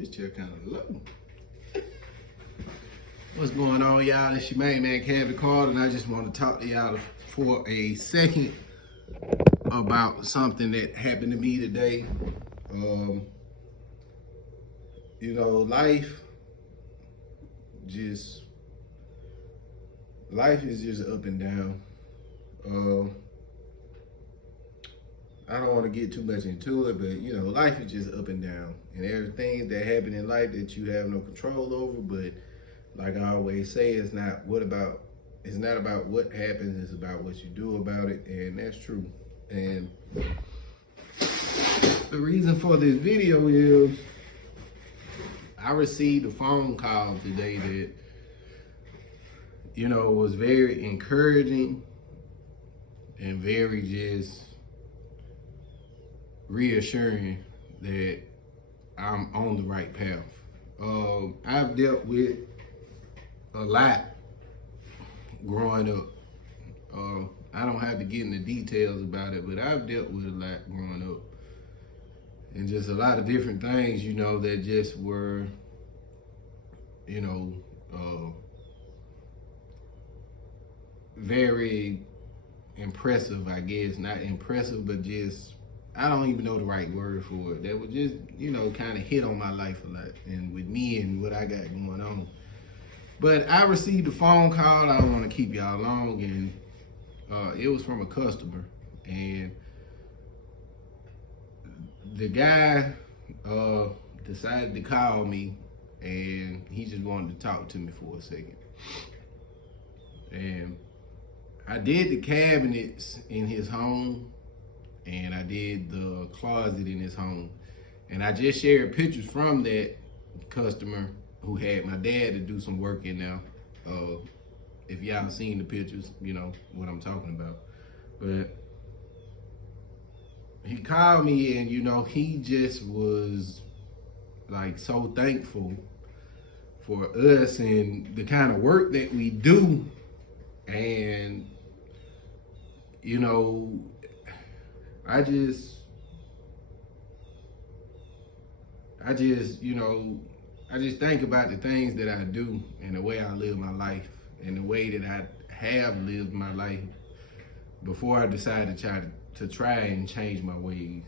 This chair kind of low. What's going on, y'all? It's your main man, Kevin Carter, and I just want to talk to y'all for a second about something that happened to me today. Life is just up and down. I don't want to get too much into it, but life is just up and down. And there are things that happen in life that you have no control over, but like I always say, it's not about what happens, it's about what you do about it, and that's true. And the reason for this video is I received a phone call today that, was very encouraging and very just reassuring that I'm on the right path. I've dealt with a lot growing up. I don't have to get into details about it, but I've dealt with a lot growing up. And just a lot of different things, that just were, very impressive, I guess. Not impressive, but just, I don't even know the right word for it. That would just, kind of hit on my life a lot. And with me and what I got going on. But I received a phone call. I don't want to keep y'all long. And it was from a customer. And the guy decided to call me. And he just wanted to talk to me for a second. And I did the cabinets in his home, and I did the closet in his home. And I just shared pictures from that customer who had my dad to do some work in there. If y'all seen the pictures, you know what I'm talking about. But he called me and, he just was like so thankful for us and the kind of work that we do. And, I just think about the things that I do and the way I live my life and the way that I have lived my life before I decided to try and change my ways.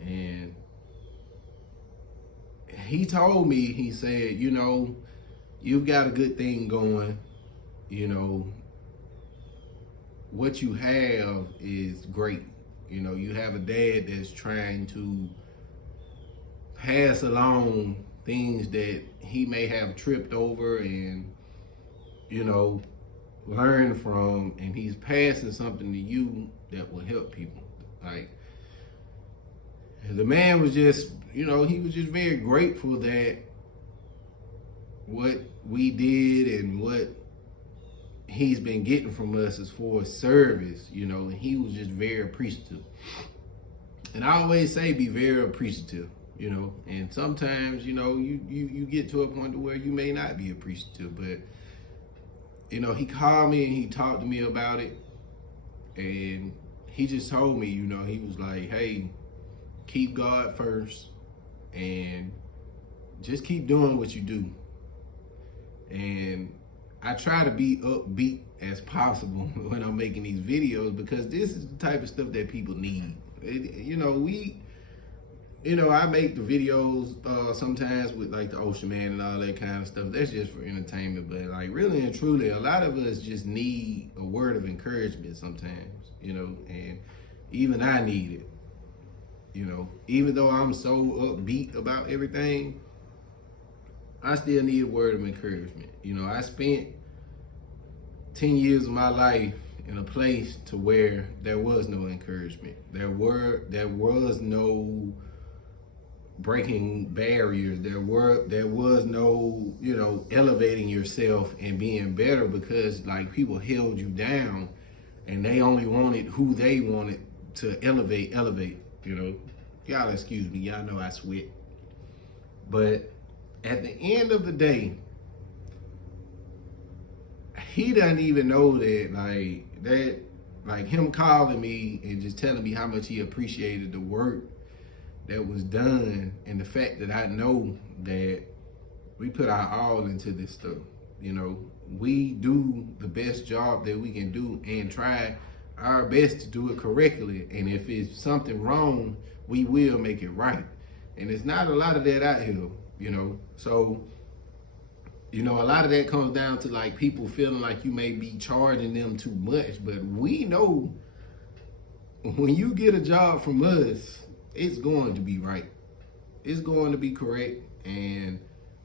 And he told me, he said, you've got a good thing going, what you have is great. You have a dad that's trying to pass along things that he may have tripped over and, learn from, and he's passing something to you that will help people. Like, the man was just, he was just very grateful that what we did and what he's been getting from us as far as service, and he was just very appreciative. And I always say be very appreciative, and sometimes, you get to a point to where you may not be appreciative, but, he called me and he talked to me about it, and he just told me, he was like, hey, keep God first and just keep doing what you do. And I try to be upbeat as possible when I'm making these videos because this is the type of stuff that people need. I make the videos sometimes with like the Ocean Man and all that kind of stuff. That's just for entertainment. But like really and truly, a lot of us just need a word of encouragement sometimes, and even I need it. Even though I'm so upbeat about everything, I still need a word of encouragement. I spent 10 years of my life in a place to where there was no encouragement. There was no breaking barriers. There was no, elevating yourself and being better because like people held you down and they only wanted who they wanted to elevate. Y'all excuse me, y'all know I sweat. But at the end of the day, he doesn't even know that, like him calling me and just telling me how much he appreciated the work that was done, and the fact that I know that we put our all into this stuff. You know, we do the best job that we can do and try our best to do it correctly. And if it's something wrong, we will make it right. And it's not a lot of that out here, you know. So, you know, a lot of that comes down to like people feeling like you may be charging them too much. But we know when you get a job from us, it's going to be right. It's going to be correct. And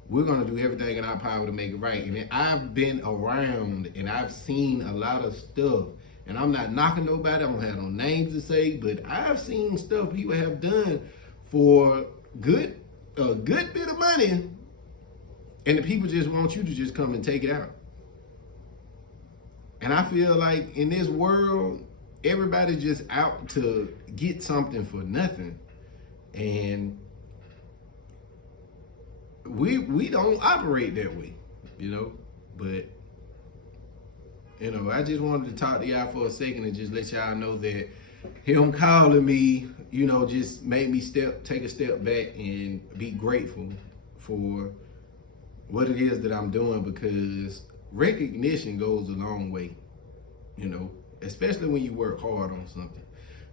we're going to do everything in our power to make it right. And I've been around and I've seen a lot of stuff. And I'm not knocking nobody. I don't have no names to say, but I've seen stuff people have done for a good bit of money. And the people just want you to just come and take it out. And I feel like in this world, everybody's just out to get something for nothing. And we don't operate that way, you know. But, you know, I just wanted to talk to y'all for a second and just let y'all know that him calling me, you know, just made me take a step back and be grateful for what it is that I'm doing, because recognition goes a long way, you know, especially when you work hard on something.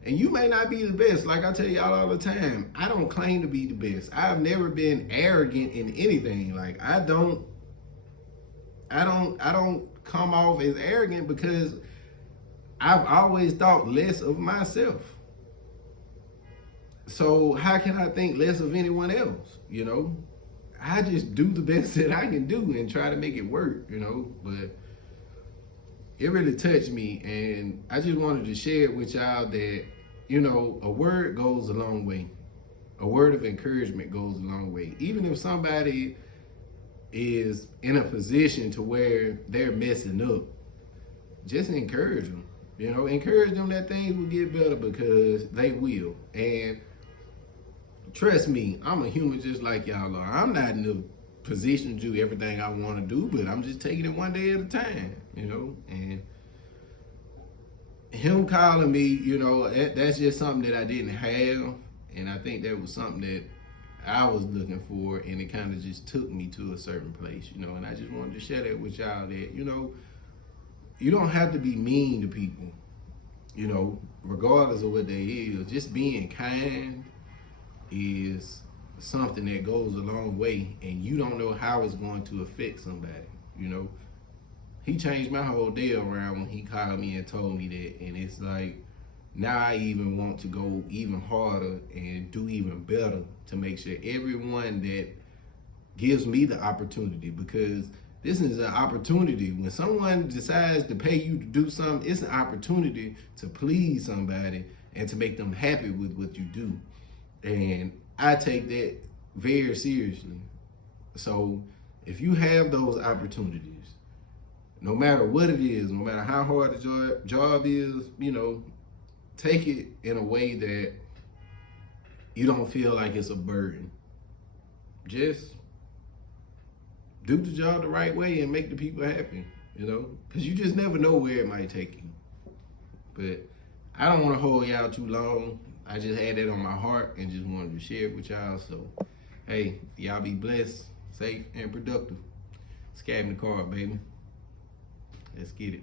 And you may not be the best. Like I tell y'all all the time, I don't claim to be the best. I've never been arrogant in anything. Like I don't come off as arrogant because I've always thought less of myself. So how can I think less of anyone else? You know, I just do the best that I can do and try to make it work, you know. But it really touched me, and I just wanted to share it with y'all that, you know, a word goes a long way. A word of encouragement goes a long way. Even if somebody is in a position to where they're messing up, just encourage them. You know, encourage them that things will get better, because they will. And trust me, I'm a human just like y'all are. I'm not in the position to do everything I want to do, but I'm just taking it one day at a time, you know. And him calling me, you know, that's just something that I didn't have, and I think that was something that I was looking for, and it kind of just took me to a certain place, you know. And I just wanted to share that with y'all that, you know, you don't have to be mean to people, you know, regardless of what they is. Just being kind is something that goes a long way, and you don't know how it's going to affect somebody, you know. He changed my whole day around when he called me and told me that, and it's like, now I even want to go even harder and do even better to make sure everyone that gives me the opportunity, because this is an opportunity. When someone decides to pay you to do something, it's an opportunity to please somebody and to make them happy with what you do. And I take that very seriously. So if you have those opportunities, no matter what it is, no matter how hard the job is, you know, take it in a way that you don't feel like it's a burden. Just do the job the right way and make the people happy, you know, because you just never know where it might take you. But I don't want to hold y'all too long. I just had that on my heart and just wanted to share it with y'all. So, hey, y'all be blessed, safe, and productive. Scabbing the card, baby. Let's get it.